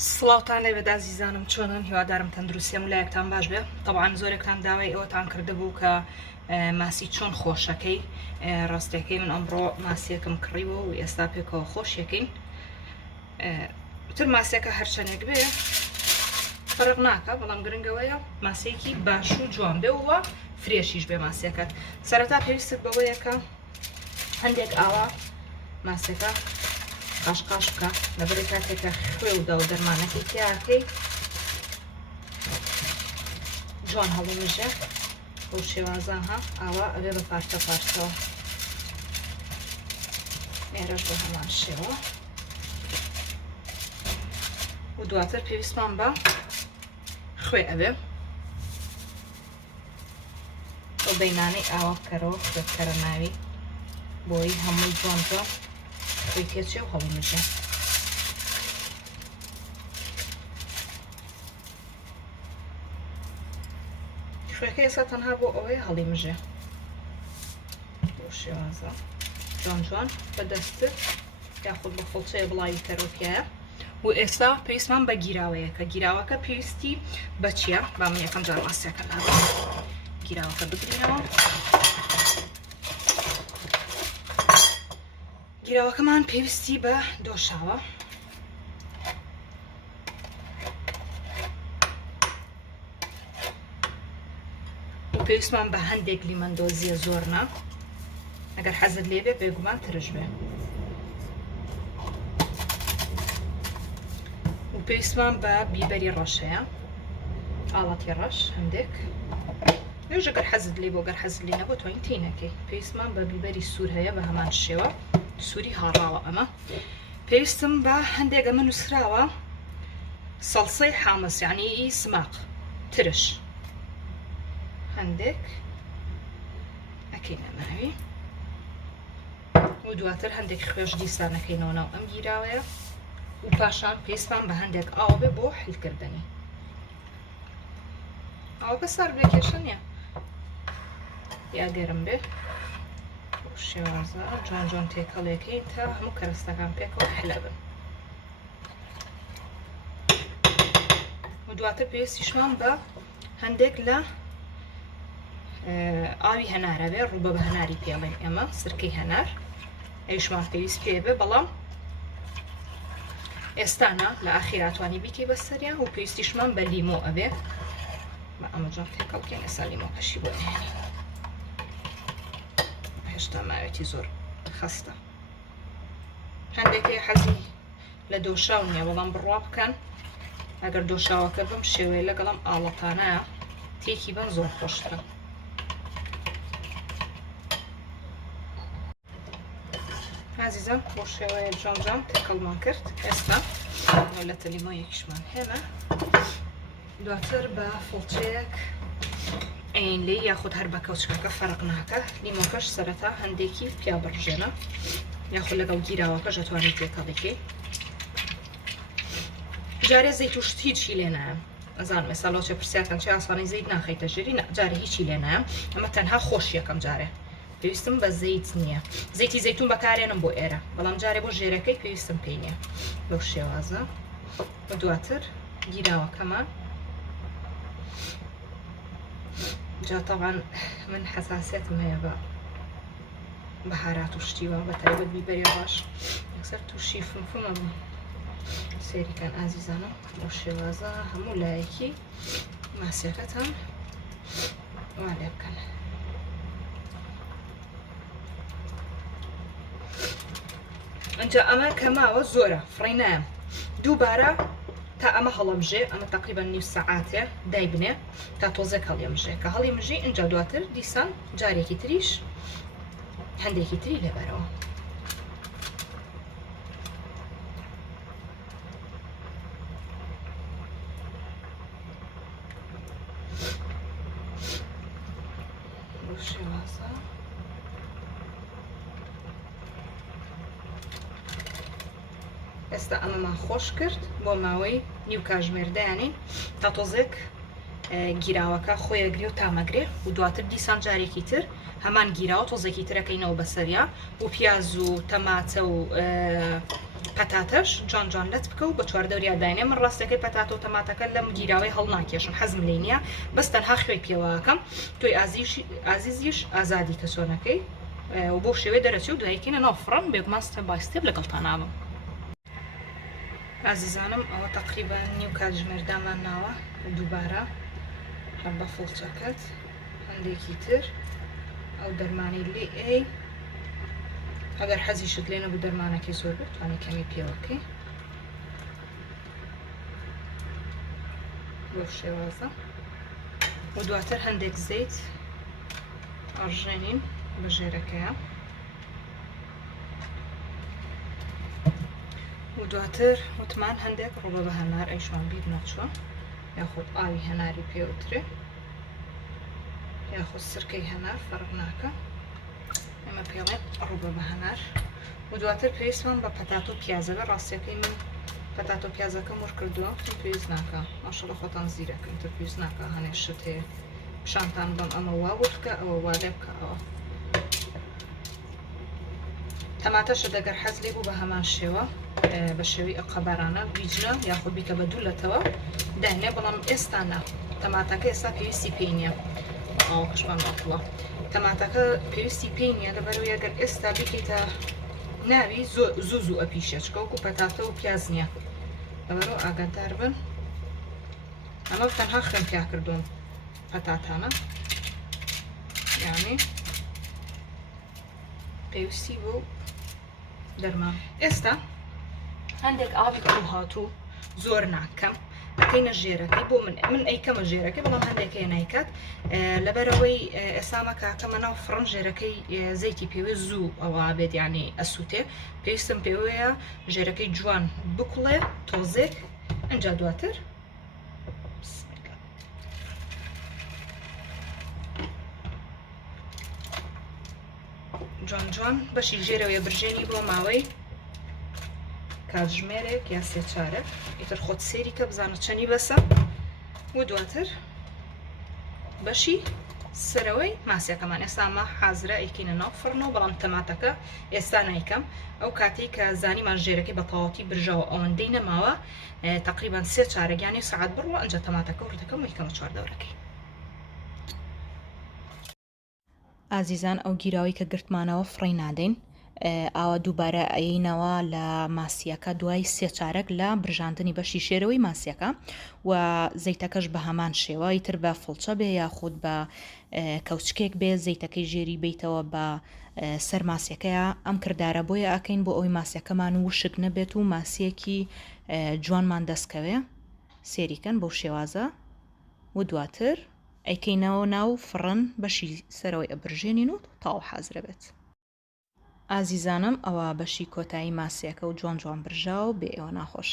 سڵاوتان لێبێت ئازیزانم چۆنن هیوادارم تەندروستیم و لایەکتان باش بێ. طبعاً زۆرێکتان داوای ئەوەتان کرده بوو کە ماسی چۆن خۆشەکەی ڕاستیەکەی من ئەمڕۆ ماسیەکەم کڕیوە و ئێستا پێکەوە خۆشیەکەین. تر ماسیەکە هەرچەندێک بێ فەرق ناکە، بەڵام گرنگەوەیە ماسیەکی باش و جوان بێ وە فرێشیش بێ ماسیەکەت. سەرەتا پێویستت بەوەیە کە هەندێک ئاوا ماسیەکە قاشقاش بکە لەبەرەی کاتێکە خوێ و دا و دەرمانەکەی تیاکەی جوان هەڵومژێ بۆ شێوازان ها ئاوا ئەبێ بە پارچە پارچەوە، مێرەش بە هەمان شێوە و دواتر پێویستمان بە خوێ ئەبێ بۆ بەینانەی ئاوا بکەرەوە خوێ بکەرە ناوی بۆی هەمووی جوان جوان خوێ تێچێ و هەڵومژێ. خوێەکە ئێستا تەنها بۆ ئەوەی هەڵیمژێ بۆ شێوازە جوان جوان بەدەستت یاخود بە فڵچەیە بڵاوی کەرۆکیایە. و ئێستا پێویستمان بە گیراوەیە کە گیراوەکە پێویستی بە چییە؟ با من یەکەم جار ماسیەکە لاگەم گیراوەکە بگرینەوە. گیراوەکەمان پێویستی بە دۆشاوە، و پێویستمان بە هەندێک لیمەندۆزیە زۆر نا، ئەگەر حەزت لێبێ بێگومان ترش بێ، و پێویستمان بە بیبەری ڕەشەیە ئاڵاتی ڕەش هەندێک، نوێژ ئەگەر حەزت لێ بۆ گەر حەزت لێ نەبوو توانین تینەکەی. پێویستمان بە بیبەری سوور هەیە بە هەمان شێوە، سووری هاڕاوە. ئەمە پێویستم بە هەندێک ئەمە نووسراوە سەڵسەی حامەس یعنی سماق ترش هەندێک ئەکەینە ناوی، و دواتر هەندێک خوێش دیسانەکەینەوە ناو ئەم گیراوەیە، و پاشان پێویستمان بە هەندێک ئاو بێ بۆ حلکردنی. ئاو بە سەر بێ کێشە نییە، یا گەرم بێ بۆ شێوازە جوان جوان تێکەڵێکەین تا هەموو کەرەستەکان پێکەوە حلە بن. و دواتر پێویستیشمان بە هەندێک لە ئاوی هەنارە بێ، ڕووبە بە هەناری پێڵێن ئێمە سرکەی هەنار، ئەویشمان پێویست پێ بێ، بەڵام ئێستانە لە ئاخیراتوانی بیکەی بەسەریان. و پێویستیشمان بە لیمۆ ئەبێ، بە ئەمە جوان تێکەڵکەین. ئێستا لیمۆکەشی بۆ نێنین، هێشتا ماوێتی زۆر خەستە. هەندێکی حەزی لە دۆشاو نییە، بەڵام بڕوا بکەن ئەگەر دۆشاوەکە بم شێوەیە لەگەڵم ئاڵەتانەیە تێکی بن زۆر خۆشترە. عزیزان بۆ شێوەیە جوان جوان تێکەڵمان کرد. ئێستا لە لیمۆیەکیشمان هێنا، دواتر بە فڵچەیەک ئەین لێ یاخود هەر بە کەوچەکە فەرق ناکە. لیمۆکەش سەرەتا هەندێکی پیا بڕژێنە، یاخود لەگەڵ گیراوەکەش دەتوانێت تێکەڵێکی. جارێ زەیت و هیچی لێ نایە، ئەزانم ئێستا لەوچە پرسیاتان چی ئاسانەی زەیت ناخەیتە ژێری، جارێ هیچی لێ نایە. ئەمە تەنها خۆش یەکەم جارێ پێویستم بە زەیت نییە. زەیتی زەیتون بەکارێنم بۆ ئێرە، بەڵام جارێ بۆ ژێرەکەی پێویستم پێی نییە. بەو شێوازە و دواتر گیراوەکەمان جا طبعا من حساسیتم هەیە بە بەهارات و شتیوە، بە تایبەت بیبەری ڕەش یەکسەر تووشی فمفمە بوو. سێریکان ئازیزانم بۆ شێوازە هەموو لایەکی ماسیەکەتان وا لێ بکەن. ئەنجا ئەمە کە ماوە زۆرە فڕی نایە، دووبارە تا ئەمە هەڵەمژێ، ئەمە تقریبا نیو سەعاتێ دایبنێ تا تۆزێک هەڵیەمژێ. کە هەڵیمژی ئەنجا دواتر دیسان جارێکی تریش هەندێکی تری لێبەرەوە. بۆ شێوازە ئێستا ئەمەمان خۆش کرد بۆ ماوەی نیو کاژمێردایانین تا تۆزێک گیراوەکە خۆیەگری و تامەگرێ، و دواتر دیسان جارێکی تر هەمان گیراوە تۆزێکی ترەکەینەوە بەسەریا، و پیاز و تەماتە و پەتاتەش جوان جوان لەت بکە و بە چواردەوریا داینێ من ڕاستەکەی پەتاتە و تەماتەکە لەم گیراوەی هەڵ ناکێشم حەزم لێ نییە بەس تەنها خوێی پێوەکەم تۆی ئازیزیش ئازادی کە سۆنەکەی و بۆ شێوەیە دەرەچی و دوایکینە ناو فڕن بێگومان ستێپ بای ستێپ لەگەڵتان نابم. ئازیزانم ئەوە تقریبا نیو کاتژمێردامان ناوە دووبارە هەر بە فڵچەکەت هەندێکی تر ئەو دەرمانی لێ ئەی ئەگەر حەزیشت لێ نەبوو دەرمانەکەی زۆر بتوانێت کەمی پێوەکەی بۆ شێوازە و دواتر هەندێک زەیت ئەڕژێنین بە ژێرەکەیە و دواتر وتمان هەندێک ڕووبە بە هەنار ئەیشمان بیر نەچوە یاخود ئاوی هەناری پێوترێ یاخود سرکەی هەنار فەرق ناکە ئەمە پێڵێن ڕووبە بە هەنار و دواتر پێویستمان بە پەتاتۆ پیازەکە ڕاستیەکەی من پەتاتۆ پیازەکەم ور کردووە تم پێویست ناکە ماشەڵڵا خۆتان زیرەکەن تر پێویست ناکە هەنێ شت هەیە پیشانتان بەم ئەمە وا وتکە ئەوە وا لێ بکەوە تەماتەشە دەگەر حەز لێ بوو بە هەمان شێوە بە شێوی قەبارانە بیجنە یاخود بیکە بە دوولەتەوە داینێ بەڵام ئێستا نا تەماتەکە ئێستا پێویستی پێی نییە ئەوکەشمان بەڵە تەماتەکە پێویستی پێی نییە لەبەرەوەی ئەگەر ئێستا بکەیتە ناوی زوو ئەپیشە چکەوەکو پەتاتە و پیاز نییە لەبەرەوە ئاگادار بن ئەمە تەنها خوێن پیا کردوون پەتاتانە یعنی پێویستی بۆ دەرمان ئێستا هەندێک ئاوی کڕ هاتوو زۆر ناکەم ئەکەینە ژێرەکەی بۆ من ئەیکەمە ژێرەکەی بەڵام هەندێکەیە نایکات لەبەرەوەی ئێسامە کاکەمە ناو فڕن ژێرەکەی زەیتی پێوێ زوو ئەوە بێت یعنی ئەسووتێ پێویستم پێوەیە ژێرەکەی جوان بکوڵێ تۆزێک ئەنجا دواتر جوان جوان بەشی ژێرەوەی برژێنی بۆ ماوەی کاتژمێرێک یا سێ چارێک ئیتر خۆت سێری کە بزانە چەنی بەسە و دواتر بەشی سەرەوەی ماسیەکەمان ئێستامە حازرە ئەیکەینە ناو فڕنەوە بەڵام تەماتەکە ئێستا نایکەم ئەو کاتێک کە زانیمان ژێرەکەی بە تەواوەتی برژەوە ئەوەندەی نەماوە تقریبان سێ چارێک یانی سەعات بڕوە ئەنجا تەماتەکە وردەکەم یکەمە چواردەورەکەی. ئازیزان ئەو گیراوی کە گرتمانەوە فڕی نادەین ئاوا دووبارە ئەینەوە لە ماسیەکە دوای سێ چارەک لە برژاندنی بەشی شێرەوەی ماسیەکە و زەیتەکەش بە هەمان شێوەی تر بە فڵچە بێ یاخود بە کەوچکێک بێ زەیتەکەی ژێری بیتەوە بە سەر ماسیەکەیە ئەم کردارە بۆیە ئاکەین بۆ ئەوی ماسیەکەمان وشک نەبێت و ماسیەکی جوانمان دەستکەوێ سێریکەن بەو شێوازە و دواتر ئەیکەینەوە ناو فڕن بەشی سەرەوەی ئەبرژێنین و تاو حازرە بێت. ئازیزانم ئەوە بەشی کۆتایی ماسیەکە و جوان جوان برژاو بێ ئێوە ناخۆش.